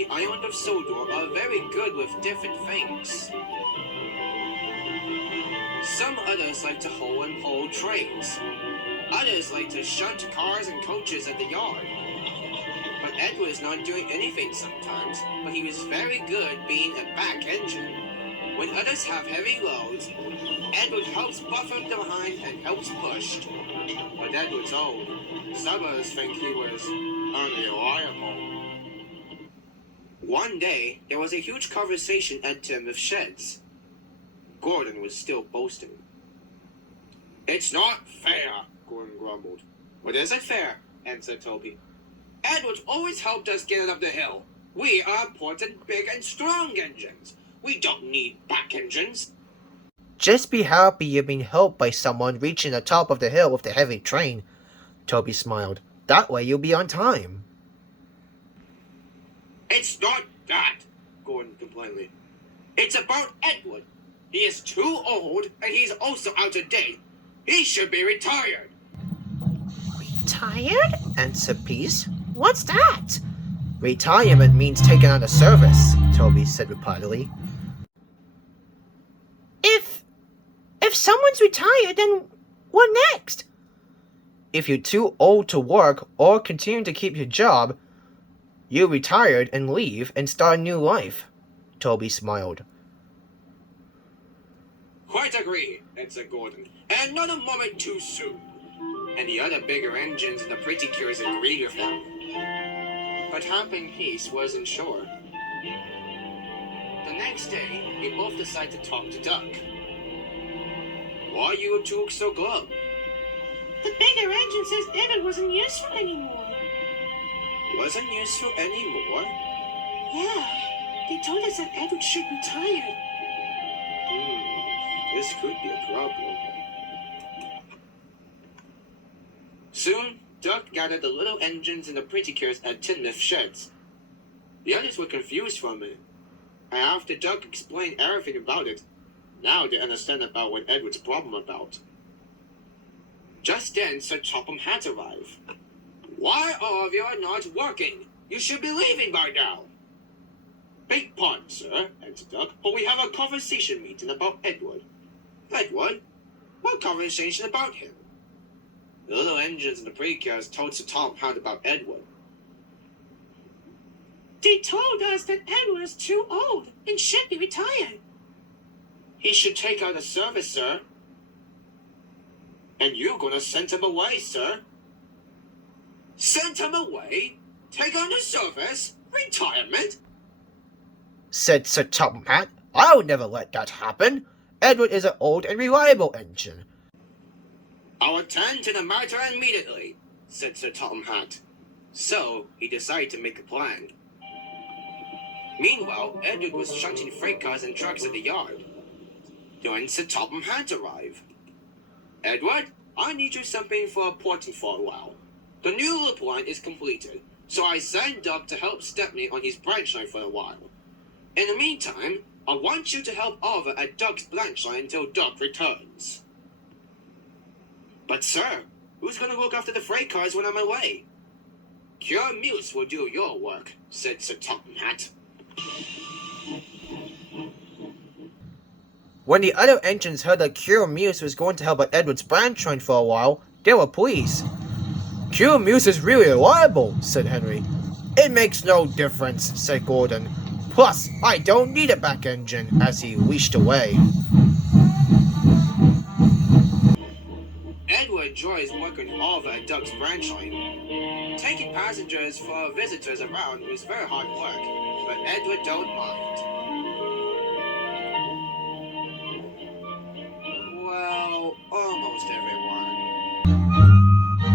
the island of Sodor are very good with different things. Some others like to hoe and pull trains. Others like to shunt cars and coaches at the yard. But Edward is not doing anything sometimes, but he was very good being a back engine. When others have heavy loads, Edward helps buffer behind and helps push. But Edward's old. Some others think he was unreliable. One day, there was a huge conversation at Timothy Shed's. Gordon was still boasting. "It's not fair," Gordon grumbled. "What isn't fair?" answered Toby. "Edward's always helped us get it up the hill. We are important, big, and strong engines. We don't need back engines." Just be happy you're being helped by someone reaching the top of the hill with the heavy train, Toby smiled. That way you'll be on time. "It's not that," Gordon complained. "It's about Edward. He is too old, and he's also out of date. He should be retired." Retired? Answered Peace. What's that? Retirement means taking on a service, Toby said repeatedly. If someone's retired, then what next? If you're too old to work or continue to keep your job, you're retired and leave and start a new life, Toby smiled. "Quite agree," answered Gordon. "And not a moment too soon." And the other bigger engines in the TPCRS agreed with him. But Happy Peace wasn't sure. The next day, they both decided to talk to Duck. "Why you two so glum?" "The bigger engine says Edward wasn't useful anymore." "Wasn't useful anymore?" "Yeah, they told us that Edward should retire." This could be a problem. Soon, Duck gathered the little engines in the TPCRS at Tinmouth Sheds. The others were confused for a minute. And after Duck explained everything about it, now they understand about what Edward's problem about. Just then, Sir Topham had arrived. "Why all of you are not working? You should be leaving by now." "Beg pardon, sir," answered Duck, "but we have a conversation meeting about Edward." "Edward? What conversation about him?" The little engines in the TPCRS told Sir Topham about Edward. "They told us that Edward is too old and should be retired." "He should take out a service, sir." "And you're gonna send him away, sir." "Send him away? Take on a service? Retirement?" said Sir Topham Hatt. "I'll never let that happen. Edward is an old and reliable engine." "I'll attend to the matter immediately," said Sir Topham Hatt. So he decided to make a plan. Meanwhile, Edward was shunting freight cars and trucks at the yard. Then Sir Topham Hatt arrived. "Edward, I need you something for a porting for a while. The new loop line is completed, so I signed up to help Stepney on his branch line for a while. In the meantime, I want you to help Oliver at Duck's branch line until Duck returns." "But sir, who's going to look after the freight cars when I'm away?" "Cure Muse will do your work," said Sir Topham Hatt. When the other engines heard that Cure Muse was going to help at Edward's branch line for a while, they were pleased. "Cure Muse is really reliable," said Henry. "It makes no difference," said Gordon. "Plus, I don't need a back engine," as he leashed away. Edward enjoys working Oliver at Duck's branch line. Taking passengers for visitors around was very hard work, but Edward don't mind. Well, almost everyone.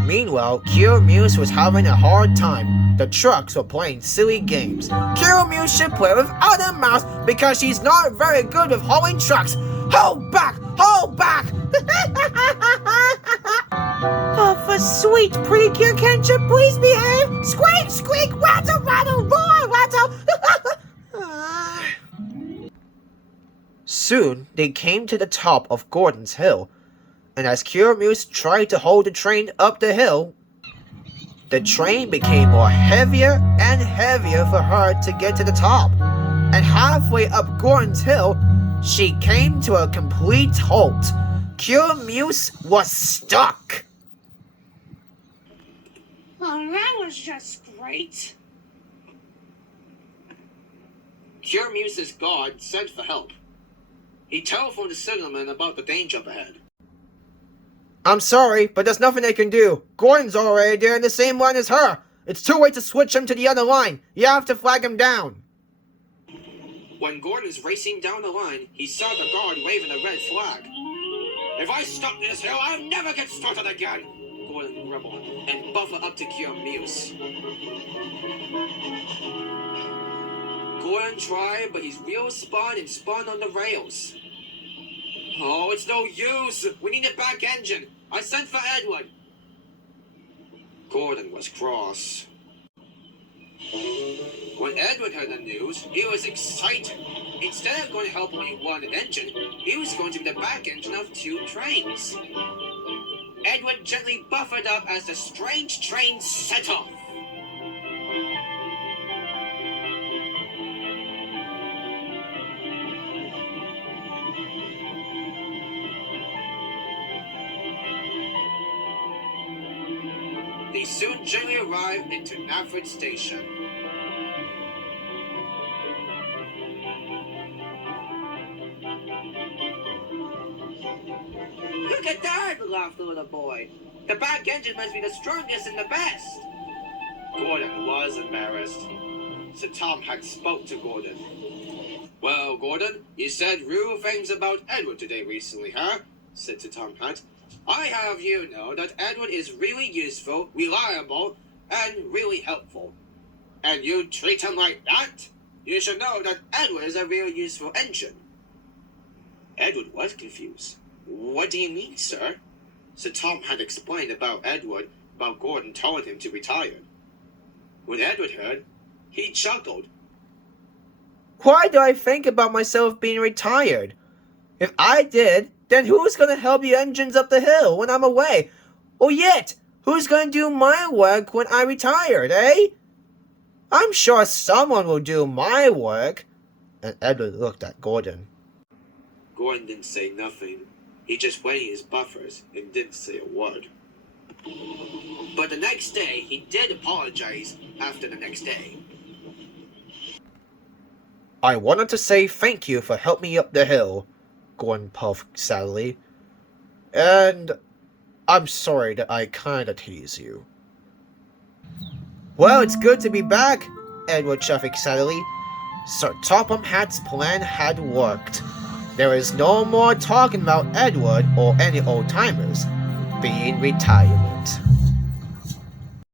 Meanwhile, Cure Muse was having a hard time. The trucks were playing silly games. Cure Muse should play with other mouse because she's not very good with hauling trucks. Hold back! Hold back! Oh, for sweet pretty can't you please behave? Squeak, squeak, rattle, rattle, roar, rattle! Soon, they came to the top of Gordon's Hill, and as Cure Muse tried to hold the train up the hill, The train became more heavier and heavier for her to get to the top. And halfway up Gordon's hill, she came to a complete halt. Cure Muse was stuck. Oh, that was just great. Cure Muse's guard sent for help. He telephoned the signalman about the danger up ahead. I'm sorry, but there's nothing they can do. Gordon's already there in the same line as her. It's too late to switch him to the other line. You have to flag him down. When Gordon was racing down the line, he saw the guard waving a red flag. If I stop this hill, I'll never get started again, Gordon grumbled and buffered up to Cure Muse. Gordon tried, but his wheels spun and spun on the rails. Oh, it's no use. We need a back engine. I sent for Edward. Gordon was cross. When Edward heard the news, he was excited. Instead of going to help only one engine, he was going to be the back engine of 2 trains. Edward gently buffered up as the strange train set off. They soon gently arrived into Nafford Station. Look at that, laughed the little boy. The back engine must be the strongest and the best. Gordon was embarrassed. So Tom had spoke to Gordon. Well, Gordon, you said real things about Edward today recently, huh? Said to Tom Hunt. I have you know that Edward is really useful, reliable, and really helpful. And you treat him like that? You should know that Edward is a real useful engine. Edward was confused. What do you mean, sir? So Tom had explained about Edward, about Gordon told him to retire. When Edward heard, he chuckled. Why do I think about myself being retired? If I did, then who's gonna help the engines up the hill when I'm away? Or yet, who's gonna do my work when I retired, eh? I'm sure someone will do my work. And Edward looked at Gordon. Gordon didn't say nothing. He just waited his buffers and didn't say a word. But the next day, he did apologize after the next day. I wanted to say thank you for helping me up the hill, Gordon puffed sadly. And I'm sorry that I kinda tease you. Well, it's good to be back, Edward chuffed excitedly. So Topham Hatt's plan had worked. There is no more talking about Edward or any old-timers being retirement.